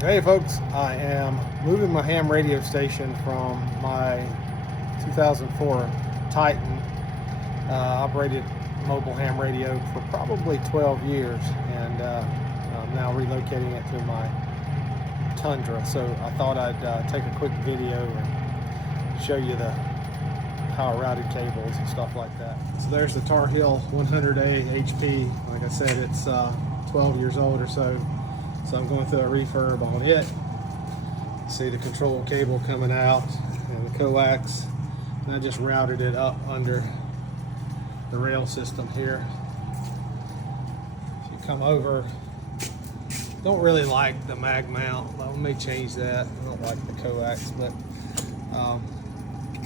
Hey folks, I am moving my ham radio station from my 2004 Titan operated mobile ham radio for probably 12 years, and I'm now relocating it to my Tundra. So I thought I'd take a quick video and show you the power routed cables and stuff like that. So there's the Tarheel 100A HP. Like I said, it's 12 years old or so. So I'm going through a refurb on it. See the control cable coming out and the coax. And I just routed it up under the rail system here. If you come over, don't really like the mag mount. I may change that. I don't like the coax, but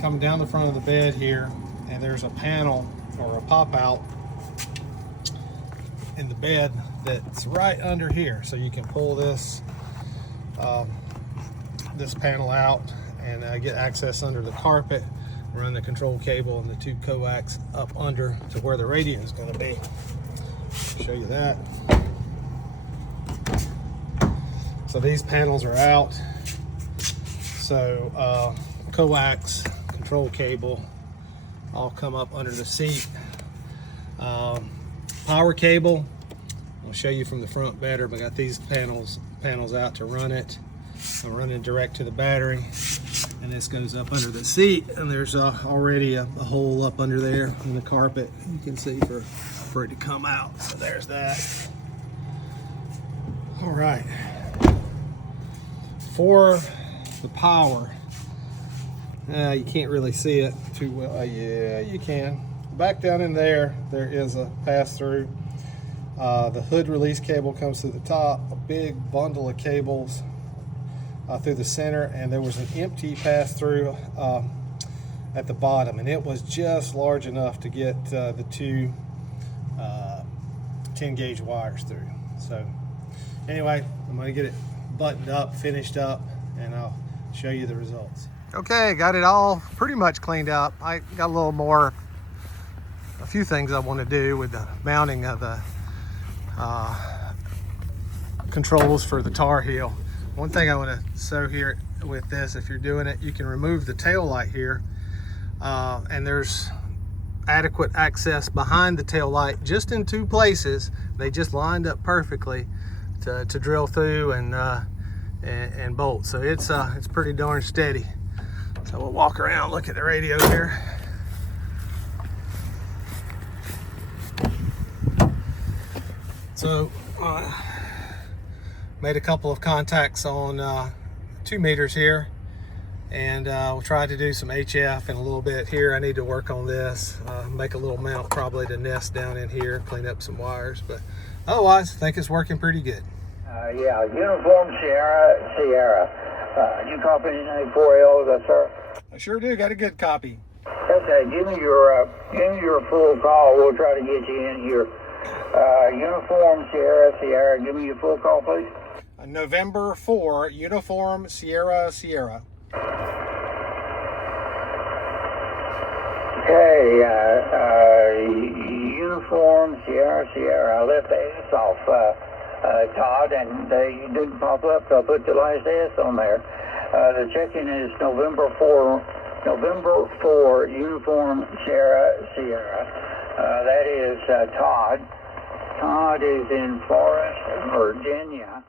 coming down the front of the bed here, and there's a panel or a pop out in the bed that's right under here, so you can pull this this panel out and get access under the carpet, run the control cable and the two coax up under to where the radio is going to be. I'll show you that. So these panels are out, so coax, control cable all come up under the seat. Power cable, I'll show you from the front better, but I got these panels out to run it. I'm running direct to the battery, and this goes up under the seat, and there's already a hole up under there in the carpet, you can see, for it to come out. So there's that. All right, for the power, you can't really see it too well. Yeah, you can. Back down in there, there is a pass-through. The hood release cable comes through the top, a big bundle of cables through the center, and there was an empty pass-through at the bottom, and it was just large enough to get the two 10-gauge wires through. So anyway, I'm going to get it buttoned up, finished up, and I'll show you the results. Okay, got it all pretty much cleaned up. I got a few things I want to do with the mounting of the controls for the Tarheel. One thing I want to show here with this, if you're doing it, you can remove the tail light here, and there's adequate access behind the tail light just in two places. They just lined up perfectly to drill through and bolt. So it's pretty darn steady. So we'll walk around, look at the radio here. So made a couple of contacts on 2 meters here, and we'll try to do some HF in a little bit here. I need to work on this, make a little mount probably to nest down in here, clean up some wires, but otherwise I think it's working pretty good. Yeah, Uniform Sierra. You copy any 4L, is that sir? I sure do, got a good copy. Okay, give me your full call. We'll try to get you in here. Uniform Sierra, give me your full call, please. November 4, Uniform Sierra. Okay, Uniform Sierra. I left the S off, Todd, and they didn't pop up, so I put the last S on there. The check-in is November 4, Uniform Sierra. That is Todd. Todd is in Forest, Virginia.